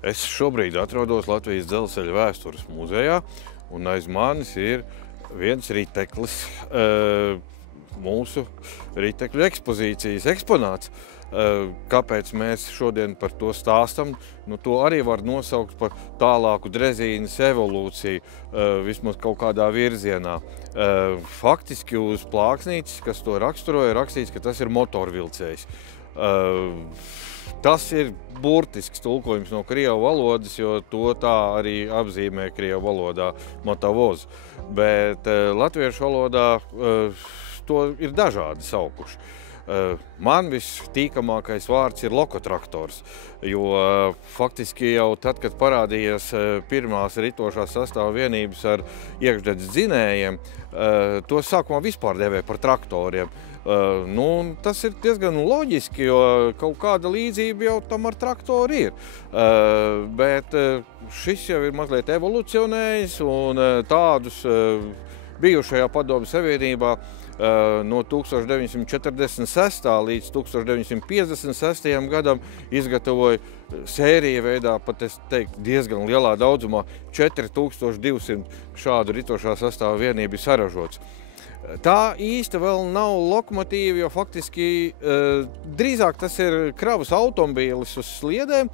Es šobrīd atrodos Latvijas dzelzceļa vēstures muzejā, un aiz manis ir viens riteklis, mūsu ritekļu ekspozīcijas eksponāts. Kāpēc mēs šodien par to stāstam? To arī var nosaukt par tālāku drezīnes evolūciju, vismaz kaut kādā virzienā. Faktiski uz plāksnītes, kas to raksturoja, rakstīts, ka tas ir motorvilcējs. Tas ir burtisks tulkojums no krievu valodas, jo to tā arī apzīmē krievu valodā motovoz. Bet latviešu valodā to ir dažādi saukuši. Man vistīkamākais vārds ir lokotraktors, jo faktiski jau tad, kad parādījās pirmās ritošās sastāva vienības ar iekšdedz dzinējiem, to sākumā vispār devē par traktoriem. Tas ir diezgan loģiski, jo kaut kāda līdzība jau tam ar traktoru ir. Bet šis jau ir mazliet evolucionējis, un tādus bijušajā Padomju Savienībā no 1946. līdz 1956. gadam izgatavoja sērija veidā, pat es teiktu, diezgan lielā daudzumā 4200 šādu ritošā sastāva vienību saražots. Tā īsti vēl nav lokomotīva, jo faktiski drīzāk tas ir kravas automobīlis uz sliedēm,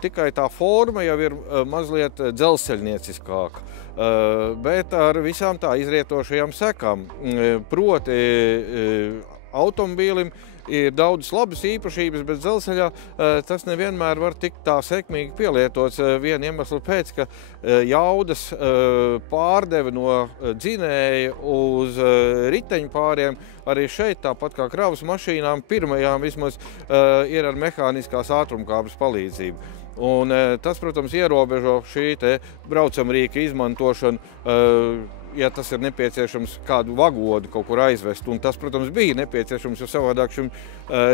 tikai tā forma jau ir mazliet dzelzceļnieciskāka, bet ar visām tā izrietošajām sekām. Proti automobīlim ir daudz labas īpašības, bet dzelzceļā tas nevienmēr var tikt tā sekmīgi pielietots viena iemesla pēc, ka jaudas pārdeve no dzinēja uz riteņpāriem arī šeit, tāpat kā kravas mašīnām, pirmajām vismaz ir ar mehāniskās ātrumkāpes palīdzību. Un tas, protams, ierobežo šī te braucamrīka izmantošanu, ja tas ir nepieciešams kādu vagonu kaut kur aizvest. Un tas, protams, bija nepieciešams, jo savādāk šim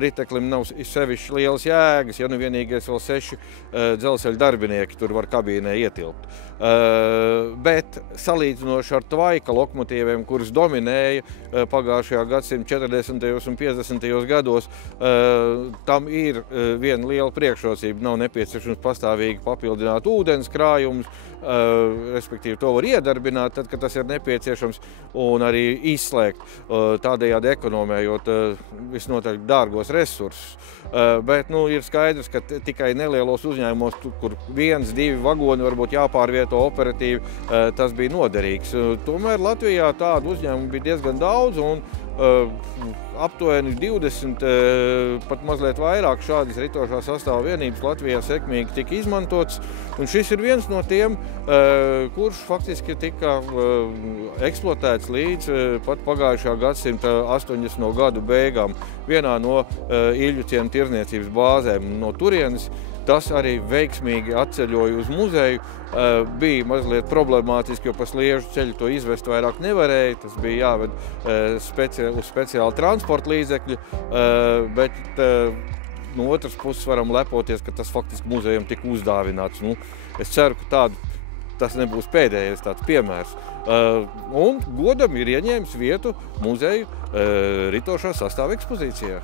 riteklim nav sevišķi lielas jēgas, ja nu vienīgais vēl 6 dzelzceļa darbinieki tur var kabīnē ietilpt. Bet salīdzinoši ar tvaika lokomotīviem, kuras dominēja pagājušajā gadsimta 40. un 50. gados, tam ir viena liela priekšrocība. Nav nepieciešams pastāvīgi papildināt ūdens krājumus, respektīvi to var iedarbināt, tad, kad tas ir nepieciešams, un arī izslēgt, tādējādi ekonomējot visnotaļ dārgos resursus. Bet ir skaidrs, ka tikai nelielos uzņēmumos, kur 1-2 vagoni varbūt jāpārvieto operatīvi, tas bija noderīgs. Tomēr Latvijā tādu uzņēmumu bija diezgan daudz, un aptuveni 20, pat mazliet vairāk šādas ritošā sastāva vienības Latvijā sekmīgi tika izmantots. Un šis ir viens no tiem, kurš faktiski tika eksploatēts līdz pat pagājušā gadsimta 80. gadu beigām vienā no Iļļuciema tirdzniecības bāzēm. No turienes tas arī veiksmīgi atceļoja uz muzeju. Bija mazliet problemātiski, jo pa sliežu ceļu to izvest vairāk nevarēja. Tas bija jāved uz speciālu transporta līdzekļu, bet no otras puses varam lepoties, ka tas faktiski muzejam tika uzdāvināts. Es ceru, ka tas nebūs pēdējais tāds piemērs. Un godam ir ieņēmis vietu muzeju ritošā sastāva ekspozīcijā.